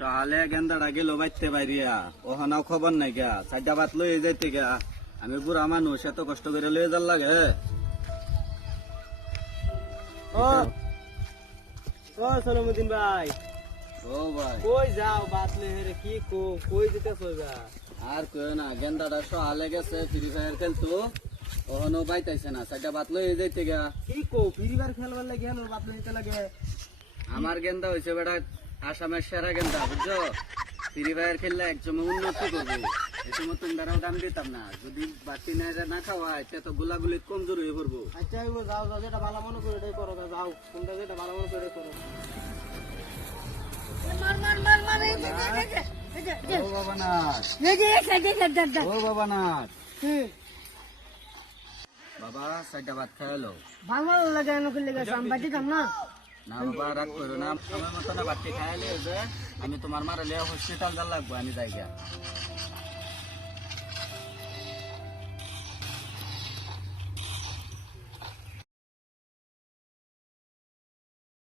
সহালে গেন্দাটা গেল বাইতে বাইরিয়া ওখানাও খবর নাই গা চারটা বাত লয়ে যাইতে গা আমি বুড়া মানুষ এত কষ্ট করে লয়ে যার লাগে ও ও সলমুদ্দিন ভাই ও ভাই কই যাও বাত লে রে কি কই যেতেছ গা আর কই না গেন্দাটা সহালে গেছে ফ্রি ফায়ার খেলতো ওখানেও বাইতাইছে না চারটা বাত লয়ে যাইতে গা কি ফিরিবার খেলবার লাগে হেন বাত নিতে লাগে আমার গেন্দা হয়েছে বেটা আসামের সেরা গেন্দা বুঝছো ফ্রি ফায়ার খেললে একসময় উন্নতি করবো এই সময় তোমরাও দাম দিতাম না যদি বাতি না খাওয়ায় তে তো গোলাগুলি কমজোর হয়ে পড়বো আচ্ছা এগুলো যাও যাও যেটা ভালো মনে করে এটাই করো যাও তোমরা যেটা ভালো মনে করে করো ও বাবা নাথ ও বাবা নাথ বাবা চারটা ভাত খাইলো ভালো লাগে না না বাবা রাগ করো না আমার মতো না ভাতটি খাইলে যে আমি তোমার মারালে হসপিটাল যা লাগবো আমি যাই গা